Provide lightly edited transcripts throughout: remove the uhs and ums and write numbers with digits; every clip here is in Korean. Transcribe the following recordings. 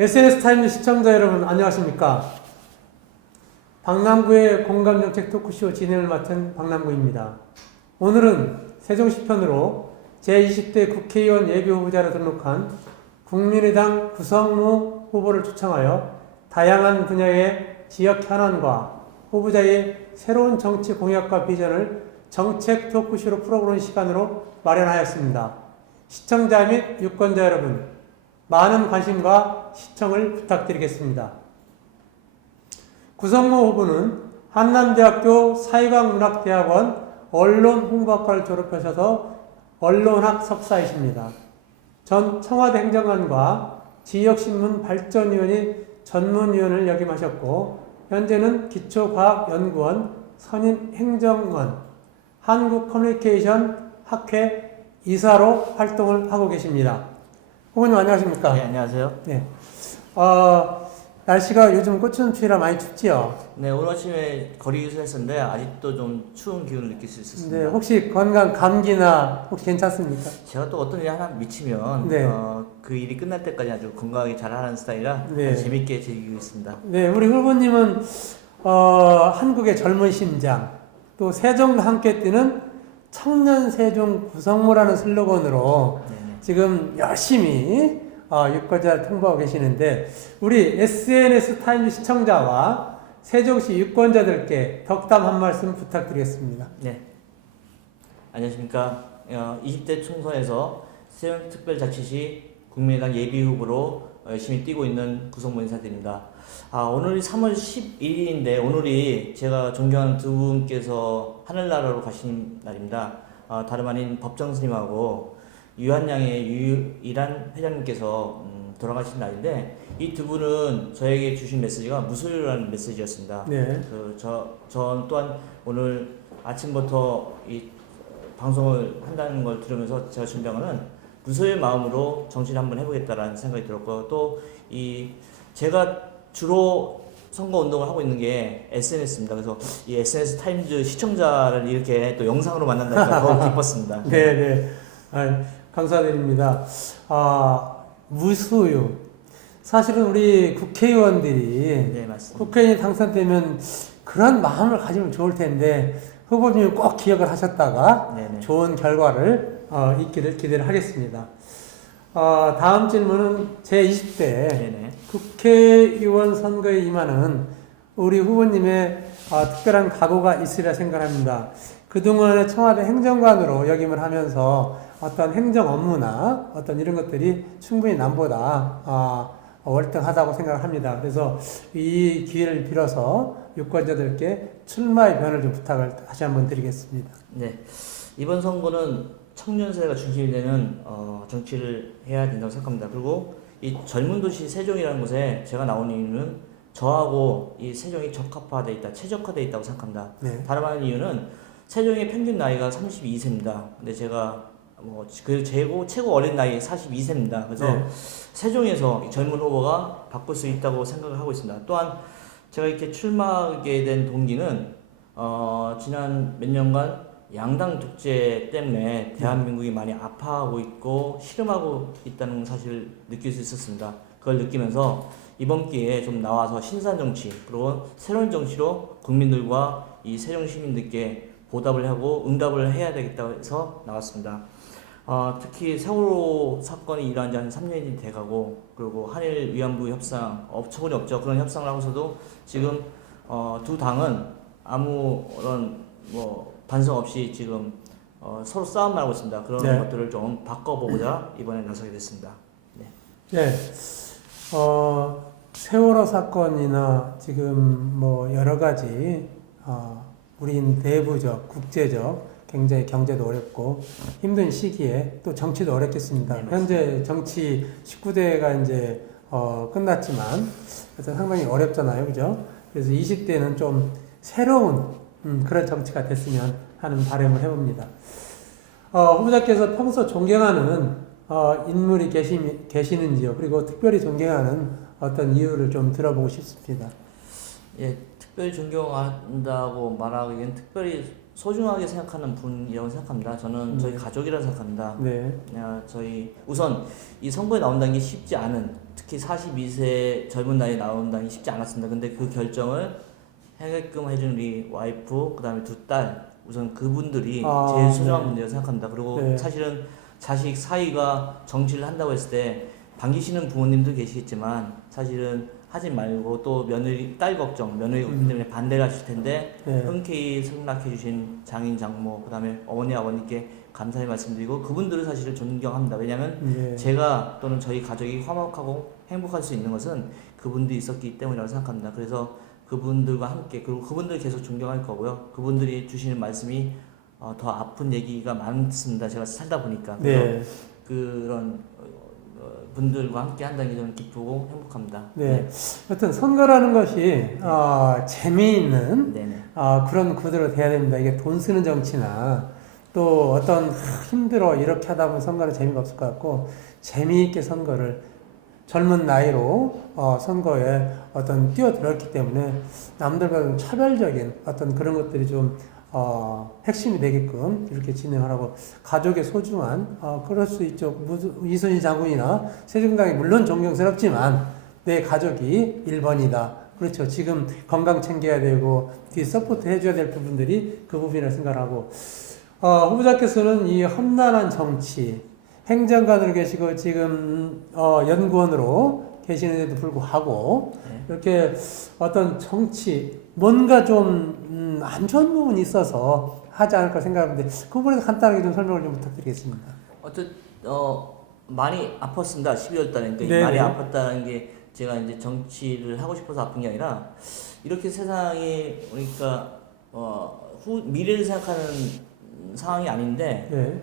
SNS타임즈 시청자 여러분 안녕하십니까? 박남구의 공감정책 토크쇼 진행을 맡은 박남구입니다. 오늘은 세종시편으로 제20대 국회의원 예비후보자로 등록한 국민의당 구성무 후보를 초청하여 다양한 분야의 지역 현안과 후보자의 새로운 정치 공약과 비전을 정책 토크쇼로 풀어보는 시간으로 마련하였습니다. 시청자 및 유권자 여러분, 많은 관심과 시청을 부탁드리겠습니다. 구성무 후보는 한남대학교 사회과학문학대학원 언론홍보학과를 졸업하셔서 언론학 석사이십니다. 전 청와대 행정관과 지역신문 발전위원회 전문위원을 역임하셨고 현재는 기초과학연구원 선임행정원 한국커뮤니케이션 학회 이사로 활동을 하고 계십니다. 후보님 안녕하십니까? 네, 안녕하세요. 네. 날씨가 요즘 꽃춤추위라 많이 춥지요? 네, 오늘 아침에 거리 유세했었는데 아직도 좀 추운 기운을 느낄 수 있었습니다. 네, 혹시 건강 감기나 혹시 괜찮습니까? 제가 또 어떤 일이 하나 미치면 네. 그 일이 끝날 때까지 아주 건강하게 잘하는 스타일이라 네. 아주 재밌게 즐기고 있습니다. 네, 우리 후보님은 한국의 젊은 심장, 또 세종과 함께 뛰는 청년 세종 구성무라는 슬로건으로 네네. 지금 열심히 유권자를 통보하고 계시는데 우리 SNS 타임즈 시청자와 세종시 유권자들께 덕담 한 말씀 부탁드리겠습니다. 네. 안녕하십니까. 20대 총선에서 세종특별자치시 국민의당 예비후보로 열심히 뛰고 있는 구성무 인사드립니다. 오늘이 3월 11일인데 오늘이 제가 존경하는 두 분께서 하늘나라로 가신 날입니다. 다름 아닌 법정 스님하고 유한양의 유일한 회장님께서 돌아가신 날인데 이 두 분은 저에게 주신 메시지가 무소유라는 메시지였습니다. 네. 저 또한 오늘 아침부터 이 방송을 한다는 걸 들으면서 제가 준비한 거는 무소유의 마음으로 정치를 한번 해보겠다라는 생각이 들었고 또 이 제가 주로 선거 운동을 하고 있는 게 SNS입니다. 그래서 이 SNS 타임즈 시청자를 이렇게 또 영상으로 만난다니까 더 기뻤습니다. 네. 감사드립니다. 무소유. 사실은 우리 국회의원들이 네, 맞습니다. 국회의원이 당선되면 그런 마음을 가지면 좋을 텐데 후보님이 꼭 기억을 하셨다가 네네. 좋은 결과를 있기를 기대를 하겠습니다. 다음 질문은 제20대 네네. 국회의원 선거에 임하는 우리 후보님의 특별한 각오가 있으리라 생각합니다. 그동안에 청와대 행정관으로 역임을 하면서 어떤 행정 업무나 어떤 이런 것들이 충분히 남보다 월등하다고 생각을 합니다. 그래서 이 기회를 빌어서 유권자들께 출마의 변을 좀 부탁을 다시 한번 드리겠습니다. 네. 이번 선거는 청년 세대가 중심이 되는 정치를 해야 된다고 생각합니다. 그리고 이 젊은 도시 세종이라는 곳에 제가 나온 이유는 저하고 이 세종이 적합화되어 있다, 최적화되어 있다고 생각합니다. 네. 다름 아닌 이유는 세종의 평균 나이가 32세입니다. 근데 제가 그 최고 어린 나이 42세입니다. 그래서 네. 세종에서 이 젊은 후보가 바꿀 수 있다고 생각을 하고 있습니다. 또한 제가 이렇게 출마하게 된 동기는 지난 몇 년간 양당 독재 때문에 대한민국이 많이 아파하고 있고 실험하고 있다는 사실을 느낄 수 있었습니다. 그걸 느끼면서 이번 기회에 좀 나와서 신선 정치 그리고 새로운 정치로 국민들과 이 세종 시민들께 보답을 하고 응답을 해야 되겠다고 해서 나왔습니다. 특히 세월호 사건이 일어난 지 한 3년이 돼가고 그리고 한일 위안부 협상 처분이 없죠. 그런 협상을 하고서도 지금 두 당은 아무런 반성 없이 지금 서로 싸움만 하고 있습니다. 그런 네. 것들을 좀 바꿔보고자 이번에 나서게 됐습니다. 네. 네. 세월호 사건이나 지금 여러 가지 우리 내부적, 국제적 굉장히 경제도 어렵고 힘든 시기에 또 정치도 어렵겠습니다. 네, 현재 정치 19대가 이제 끝났지만 상당히 어렵잖아요, 그죠? 그래서 20대는 좀 새로운 그런 정치가 됐으면 하는 바람을 해봅니다. 후보자께서 평소 존경하는 인물이 계시는지요? 그리고 특별히 존경하는 어떤 이유를 좀 들어보고 싶습니다. 예, 특별히 존경한다고 말하기엔 특별히 소중하게 생각하는 분이라고 생각합니다. 저는 저희 가족이라고 생각합니다. 네. 저희 우선 이 선거에 나온다는 게 쉽지 않은 특히 42세 젊은 나이에 나온다는 게 쉽지 않았습니다. 근데 그 결정을 해게끔 해준 우리 와이프, 그 다음에 두 딸, 우선 그분들이 제일 소중한 네. 분이라고 생각합니다. 그리고 네. 사실은 자식 사위가 정치를 한다고 했을 때 반기시는 부모님도 계시겠지만 사실은 하지 말고 또 며느리, 딸 걱정, 며느리 걱정 때문에 반대를 하실 텐데 네. 흔쾌히 승낙해 주신 장인, 장모, 그 다음에 어머니, 아버님께 감사의 말씀드리고 그분들을 사실 존경합니다. 왜냐하면 네. 제가 또는 저희 가족이 화목하고 행복할 수 있는 것은 그분들이 있었기 때문이라고 생각합니다. 그래서 그분들과 함께 그리고 그분들 계속 존경할 거고요. 그분들이 주시는 말씀이 더 아픈 얘기가 많습니다. 제가 살다 보니까 그래서 네. 그런 분들과 함께 한다는 게 저는 기쁘고 행복합니다. 네. 여튼 선거라는 것이 재미있는 네네. 그런 구도로 돼야 됩니다. 이게 돈 쓰는 정치나 또 어떤 힘들어 이렇게 하다 보면 선거는 재미가 없을 것 같고 재미있게 선거를 젊은 나이로 선거에 어떤 뛰어들었기 때문에 남들과 좀 차별적인 어떤 그런 것들이 좀 핵심이 되게끔 이렇게 진행하라고 가족의 소중한 그럴 수 있죠. 이순신 장군이나 세종당이 물론 존경스럽지만 내 가족이 1번이다. 그렇죠. 지금 건강 챙겨야 되고 뒤에 서포트 해줘야 될 부분들이 그 부분이라 생각하고 후보자께서는 이 험난한 정치 행정관으로 계시고 지금 연구원으로 계시는데도 불구하고 네. 이렇게 어떤 정치 뭔가 좀 안 좋은 부분이 있어서 하지 않을까 생각하는데 그 부분에서 간단하게 좀 설명을 좀 부탁드리겠습니다. 많이 아팠습니다. 12월 달에. 그러니까 네네. 많이 아팠다는 게 제가 이제 정치를 하고 싶어서 아픈 게 아니라 이렇게 세상이 그러니까 미래를 생각하는 상황이 아닌데 네.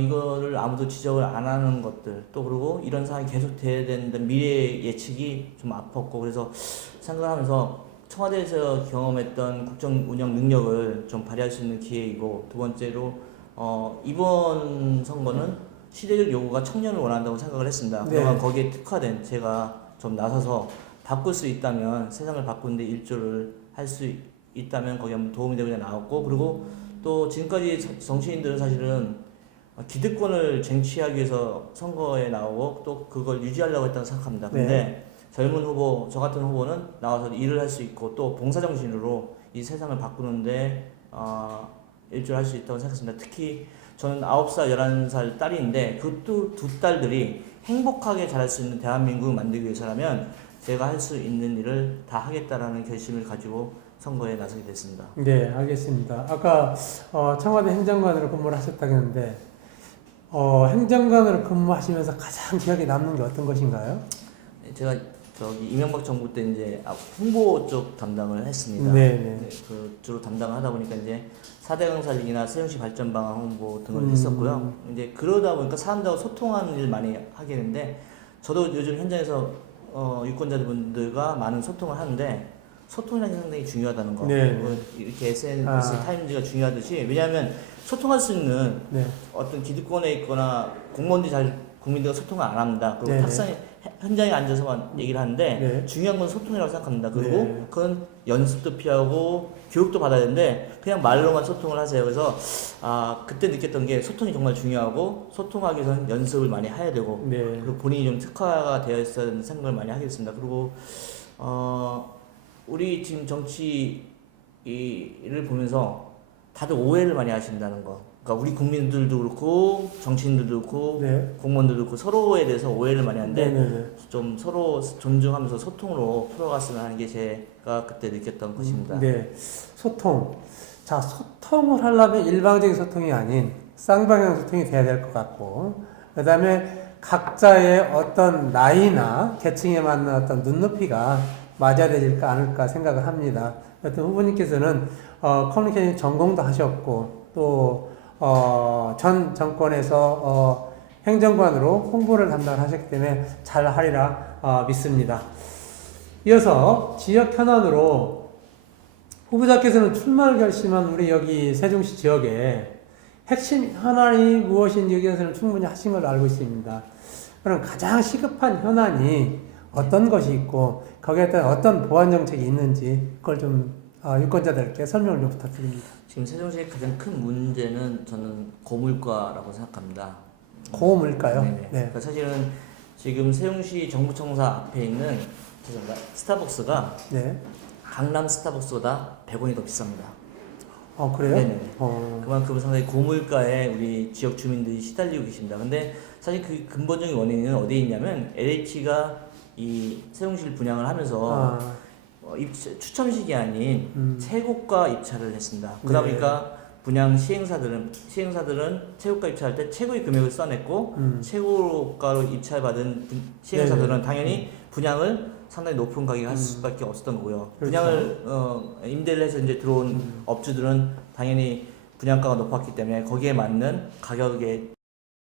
이거를 아무도 지적을 안 하는 것들 또 그리고 이런 상황이 계속 돼야 되는 미래 예측이 좀 아팠고 그래서 생각하면서 청와대에서 경험했던 국정 운영 능력을 좀 발휘할 수 있는 기회이고 두 번째로 이번 선거는 시대적 요구가 청년을 원한다고 생각을 했습니다. 네. 그동안 거기에 특화된 제가 좀 나서서 바꿀 수 있다면 세상을 바꾸는데 일조를 할 수 있다면 거기에 한번 도움이 되고자 나왔고 그리고 또 지금까지 정치인들은 사실은 기득권을 쟁취하기 위해서 선거에 나오고 또 그걸 유지하려고 했다고 생각합니다. 근데 네. 젊은 후보, 저 같은 후보는 나와서 일을 할 수 있고 또 봉사정신으로 이 세상을 바꾸는데 일조를 할 수 있다고 생각했습니다. 특히 저는 9살, 11살 딸인데 그 두 딸들이 행복하게 자랄 수 있는 대한민국을 만들기 위해서라면 제가 할 수 있는 일을 다 하겠다라는 결심을 가지고 선거에 나서게 됐습니다. 네, 알겠습니다. 아까 청와대 행정관으로 근무를 하셨다는데 행정관으로 근무하시면서 가장 기억에 남는 게 어떤 것인가요? 제가 이명박 정부 때 이제 홍보 쪽 담당을 했습니다. 네, 네. 네, 그 주로 담당을 하다 보니까 이제 4대강 살리기나 세종시 발전 방안 홍보 등을 했었고요. 이제 그러다 보니까 사람들하고 소통하는 일 많이 하게 되는데 저도 요즘 현장에서 유권자분들과 많은 소통을 하는데 소통이라는 게 상당히 중요하다는 거. 네. 이렇게 SNS 타임즈가 중요하듯이 왜냐하면 소통할 수 있는 네. 어떤 기득권에 있거나 공무원들이 국민들과 소통을 안 합니다. 그리고 네네. 탁상 현장에 앉아서만 얘기를 하는데 네. 중요한 건 소통이라고 생각합니다. 그리고 네. 그건 연습도 피하고 교육도 받아야 되는데 그냥 말로만 소통을 하세요. 그래서 그때 느꼈던 게 소통이 정말 중요하고 소통하기 위해서는 연습을 많이 해야 되고 네. 그리고 본인이 좀 특화가 되어 있어야 되는 생각을 많이 하게 됐습니다. 그리고 우리 지금 정치를 보면서 다들 오해를 많이 하신다는 거. 그러니까 우리 국민들도 그렇고 정치인들도 그렇고 네. 공무원들도 그렇고 서로에 대해서 오해를 많이 하는데 네네네. 좀 서로 존중하면서 소통으로 풀어갔으면 하는 게 제가 그때 느꼈던 것입니다. 네. 소통. 자, 소통을 하려면 일방적인 소통이 아닌 쌍방향 소통이 돼야 될 것 같고, 그 다음에 각자의 어떤 나이나 계층에 맞는 어떤 눈높이가 맞아야 되지 않을까 생각을 합니다. 여튼 후보님께서는 커뮤니케이션 전공도 하셨고, 또 전 정권에서 행정관으로 홍보를 담당하셨기 때문에 잘 하리라 믿습니다. 이어서 지역 현안으로 후보자께서는 출마를 결심한 우리 여기 세종시 지역에 핵심 현안이 무엇인지 여기에서는 충분히 하신 걸로 알고 있습니다. 그럼 가장 시급한 현안이 어떤 것이 있고 거기에 따른 어떤 보완 정책이 있는지 그걸 좀 유권자들께 설명을 좀 부탁드립니다. 지금 세종시의 가장 큰 문제는 저는 고물가라고 생각합니다. 고물가요? 네네. 네. 그러니까 사실은 지금 세종시 정부청사 앞에 있는 죄송합니다. 스타벅스가 네. 강남 스타벅스보다 100원이 더 비쌉니다. 그래요? 네네. 어. 그만큼 상당히 고물가에 우리 지역 주민들이 시달리고 계십니다. 근데 사실 그 근본적인 원인은 어디에 있냐면 LH가 이 세종시를 분양을 하면서 추첨식이 아닌 최고가 입찰을 했습니다. 그러다 네. 보니까 분양 시행사들은 최고가 입찰할 때 최고의 금액을 써냈고 최고가로 입찰받은 시행사들은 네네. 당연히 분양을 상당히 높은 가격에 할 수밖에 없었던 거고요. 그렇죠. 분양을 임대를 해서 이제 들어온 업주들은 당연히 분양가가 높았기 때문에 거기에 맞는 가격에